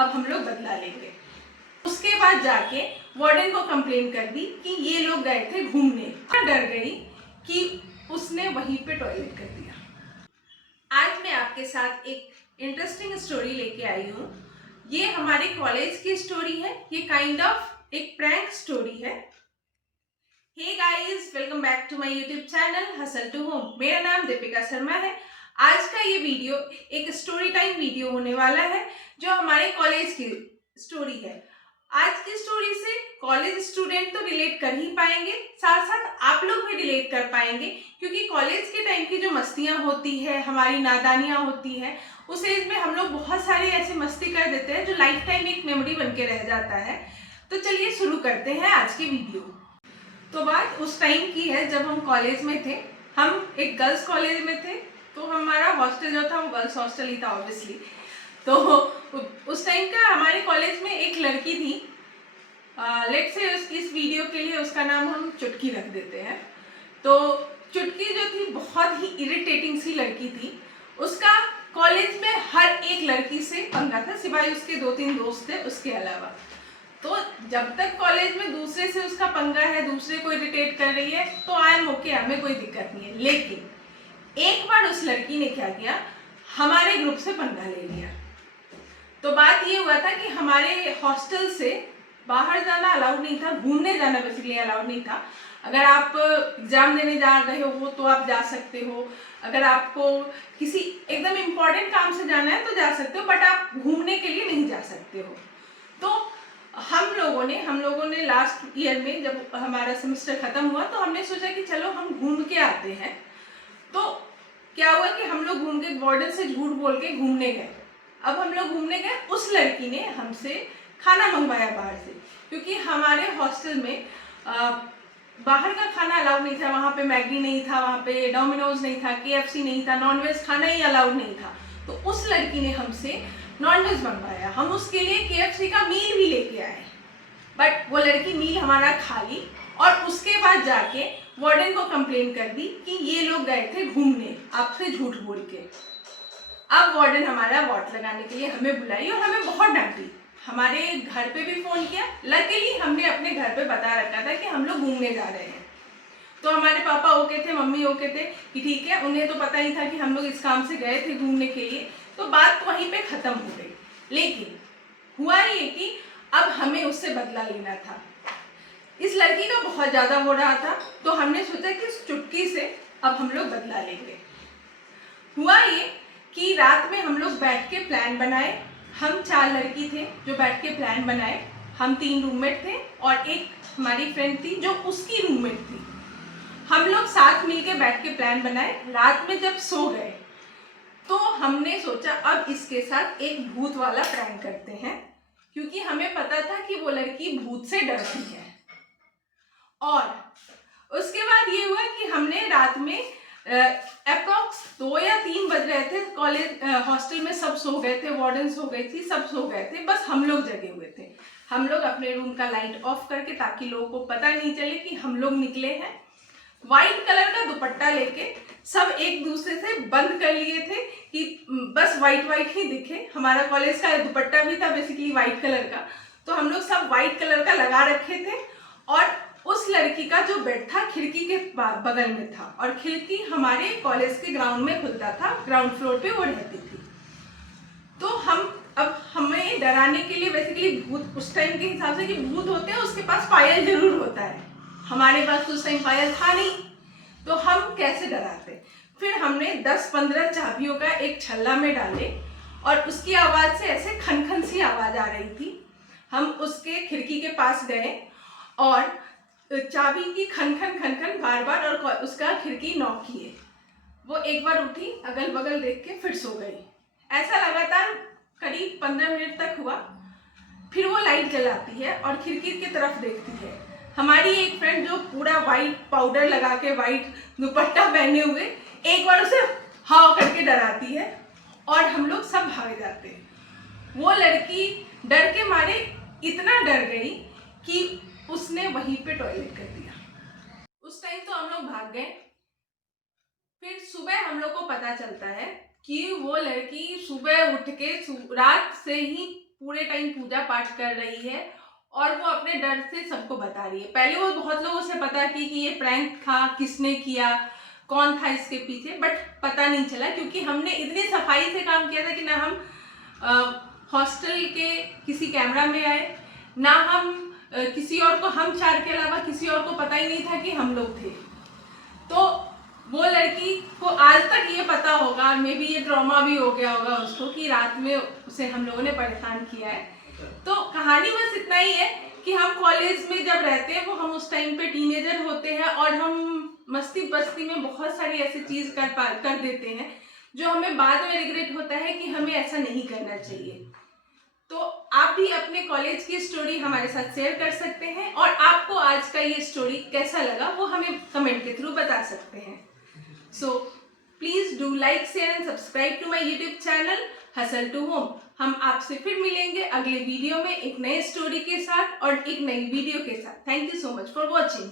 अब हम लोग बदला लेंगे। उसके बाद जाके वार्डन को कंप्लेन कर दी कि ये लोग गए थे घूमने। डर गई कि उसने वहीं पे टॉयलेट कर दिया। आज मैं आपके साथ एक इंटरेस्टिंग स्टोरी लेके आई हूँ। ये हमारे कॉलेज की स्टोरी है। ये काइंड ऑफ एक प्रैंक स्टोरी है। Hey guys, welcome back to my YouTube channel hustle to home. मेरा नाम दीपिका शर्मा है। आज का ये वीडियो एक स्टोरी टाइम वीडियो होने वाला है जो हमारे कॉलेज की स्टोरी है। आज की स्टोरी से कॉलेज स्टूडेंट तो रिलेट कर ही पाएंगे, साथ साथ आप लोग भी रिलेट कर पाएंगे, क्योंकि कॉलेज के टाइम की जो मस्तियां होती है, हमारी नादानियां होती है, उस एज में हम लोग बहुत सारी ऐसी मस्ती कर देते हैं जो लाइफ टाइम एक मेमोरी बन के रह जाता है। तो चलिए शुरू करते हैं आज की वीडियो। तो बात उस टाइम की है जब हम कॉलेज में थे। हम एक गर्ल्स कॉलेज में थे, तो हमारा हॉस्टल जो था वो गर्ल्स हॉस्टल ही था ऑब्वियसली। तो उस टाइम का हमारे कॉलेज में एक लड़की थी। लेट्स से इस वीडियो के लिए उसका नाम हम चुटकी रख देते हैं। तो चुटकी जो थी बहुत ही इरिटेटिंग सी लड़की थी। उसका कॉलेज में हर एक लड़की से पंगा था, सिवाय उसके 2-3 दोस्त थे उसके अलावा। तो जब तक कॉलेज में दूसरे से उसका पंगा है, दूसरे को इरिटेट कर रही है, तो आई एम ओके, हमें कोई दिक्कत नहीं है। लेकिन एक बार उस लड़की ने क्या किया, हमारे ग्रुप से पंगा ले लिया। तो बात ये हुआ था कि हमारे हॉस्टल से बाहर जाना अलाउड नहीं था, घूमने जाना बेसिकली अलाउड नहीं था। अगर आप एग्जाम देने जा रहे हो तो आप जा सकते हो, अगर आपको किसी एकदम इम्पोर्टेंट काम से जाना है तो जा सकते हो, बट आप घूमने के लिए नहीं जा सकते हो। तो हम लोगों ने लास्ट ईयर में जब हमारा सेमेस्टर खत्म हुआ तो हमने सोचा कि चलो हम घूम के आते हैं। तो क्या हुआ कि हम लोग घूम के वार्डन से झूठ बोल के घूमने गए। अब हम लोग घूमने गए, उस लड़की ने हमसे खाना मंगवाया बाहर से, क्योंकि हमारे हॉस्टल में बाहर का खाना अलाउड नहीं था। वहाँ पे मैगी नहीं था, वहाँ पे डोमिनोज नहीं था, KFC नहीं था, नॉनवेज खाना ही अलाउड नहीं था। तो उस लड़की ने हमसे नॉनवेज मंगवाया। हम उसके लिए KFC का मील भी लेके आए, बट वो लड़की मील हमारा खा ली और उसके बाद जाके वार्डन को कंप्लेन कर दी कि ये लोग गए थे घूमने आपसे झूठ बोल के। अब वार्डन हमारा वॉट लगाने के लिए हमें बुलाई और हमें बहुत डांटी। हमारे घर पे भी फोन किया। लकीली हमने अपने घर पे बता रखा था कि हम लोग घूमने जा रहे हैं। तो हमारे पापा ओके थे, मम्मी ओके थे कि ठीक है। उन्हें तो पता ही था कि हम लोग इस काम से गए थे घूमने के लिए, तो बात वहीं पे खत्म हो गई। लेकिन हुआ ये कि अब हमें उससे बदला लेना था। इस लड़की का बहुत ज्यादा हो रहा था, तो हमने सोचा कि इस चुटकी से अब हम लोग बदला लेंगे। हुआ ये कि रात में हम लोग बैठ के प्लान बनाए। हम 4 लड़की थे जो बैठ के प्लान बनाए। हम 3 रूममेट थे और एक हमारी फ्रेंड थी जो उसकी रूममेट थी। हम लोग साथ मिलके बैठ के प्लान बनाए। रात में जब सो गए तो हमने सोचा अब इसके साथ एक भूत वाला प्रैंक करते हैं, क्योंकि हमें पता था कि वो लड़की भूत से डरती है। और उसके बाद ये हुआ कि हमने रात में अप्रॉक्स 2 या 3 बज रहे थे। कॉलेज हॉस्टल में सब सो गए थे, वार्डन सो गई थी, सब सो गए थे, बस हम लोग जगे हुए थे। हम लोग अपने रूम का लाइट ऑफ करके, ताकि लोगों को पता नहीं चले कि हम लोग निकले हैं, व्हाइट कलर का दुपट्टा लेके सब एक दूसरे से बंद कर लिए थे कि बस व्हाइट ही दिखे। हमारा कॉलेज का दुपट्टा भी था बेसिकली व्हाइट कलर का, तो हम लोग सब व्हाइट कलर का लगा रखे थे। और उस लड़की का जो बेड था खिड़की के बगल में था, और खिड़की हमारे कॉलेज के ग्राउंड में खुलता था, ग्राउंड फ्लोर पे वो रहती थी। तो हमें डराने के लिए बेसिकली भूत, उस टाइम के हिसाब से कि भूत होते हैं उसके पास पायल जरूर होता है, हमारे पास उस टाइम पायल था नहीं, तो हम कैसे डराते। फिर हमने 10-15 चाबियों का एक छल्ला में डाले और उसकी आवाज से ऐसे खन सी आवाज आ रही थी। हम उसके खिड़की के पास गए और चाबी की खन बार और उसका खिड़की नॉक किए। वो एक बार उठी, अगल बगल देख के फिर सो गई। ऐसा लगातार करीब 15 मिनट तक हुआ। फिर वो लाइट जलाती है और खिड़की की तरफ देखती है। हमारी एक फ्रेंड जो पूरा वाइट पाउडर लगा के, वाइट दुपट्टा पहने हुए, एक बार उसे हाव करके डराती है और हम लोग सब भाग जाते हैं। वो लड़की डर के मारे इतना डर गई कि उसने वहीं पे टॉयलेट कर दिया। उस टाइम तो हम लोग भाग गए। फिर सुबह हम लोग को पता चलता है कि वो लड़की सुबह उठ के रात से ही पूरे टाइम पूजा पाठ कर रही है और वो अपने डर से सबको बता रही है। पहले वो बहुत लोगों से पता की कि ये प्रैंक था, किसने किया, कौन था इसके पीछे, बट पता नहीं चला क्योंकि हमने इतनी सफाई से काम किया था कि ना हम हॉस्टल के किसी कैमरा में आए, ना हम किसी और को, हम चार के अलावा किसी और को पता ही नहीं था कि हम लोग थे। तो वो लड़की को आज तक ये पता होगा, मे बी ये ट्रॉमा भी हो गया होगा उसको कि रात में उसे हम लोगों ने परेशान किया है। तो कहानी बस इतना ही है कि हम कॉलेज में जब रहते हैं, वो हम उस टाइम पे टीनेजर होते हैं और हम मस्ती बस्ती में बहुत सारी ऐसी चीज कर देते हैं जो हमें बाद में रिग्रेट होता है कि हमें ऐसा नहीं करना चाहिए। तो आप भी अपने कॉलेज की स्टोरी हमारे साथ शेयर कर सकते हैं और आपको आज का ये स्टोरी कैसा लगा वो हमें कमेंट के थ्रू बता सकते हैं। So please do like, share and subscribe to my YouTube channel hustle to home. हम आपसे फिर मिलेंगे अगले वीडियो में एक नए स्टोरी के साथ और एक नई वीडियो के साथ। Thank you so much for watching.